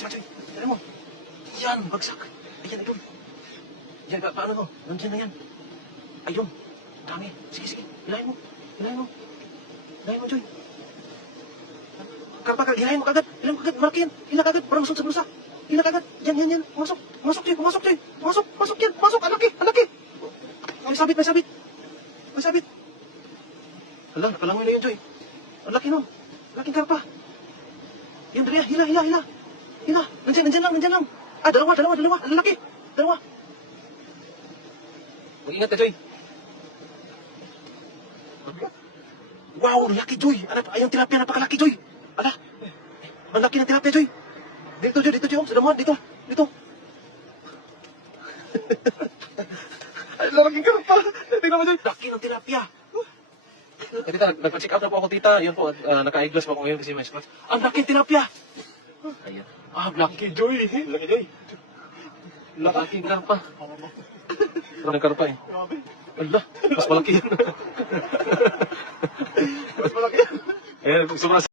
Joy, tira mo. Yan, bagsak. Ayan, idol. Yan, paano to? Nandiyan na yan. Ayun. Dami. Sige, sige. Hilahin mo. Hilahin mo. Hilahin mo, Joy. Karpa, hilahin mo kagad. Hilahin mo kagad. Malaki yan. Hila kagad. Parang masuk sa bulsa. Hila kagad. Yan, yan, yan. Pumasok. Pumasok, Joy. Pumasok, Joy. Pumasok. Pumasok yan. Pumasok. Alaki. Alaki. May sabit, may sabit. May sabit. Hala, nakalangoy na yun, Joy. Ang laki no. Laking karpa. Yan, dali. Hila, hila, hila. Hila. Nandiyan, nandiyan lang, nandiyan lang. Ah, dalawa, dalawa, dalawa. Ang laki. Dalawa. Mag-ingat ka, Joy. Wow, laki, Joy. Ano, ayong tilapia, napakalaki, Joy. Ala, ang laki ng tilapia, Joy. Dito, Joy, dito, Joy. Sa damuhan, dito, dito. Ay, lalaking karpa. Tingnan mo, Joy. Laki ng tilapia. Eh, tita, nagpa-check out na po ako, tita. Yun po, naka-eyeglass po ako ngayon kasi may scratch. Ang laki ng tilapia. Ayan. Ah, laki, Joy. Laki, Joy. Laki karpa. Parang karpa eh. Ala, mas malaki yan. Mas malaki yan. Eh, sobrang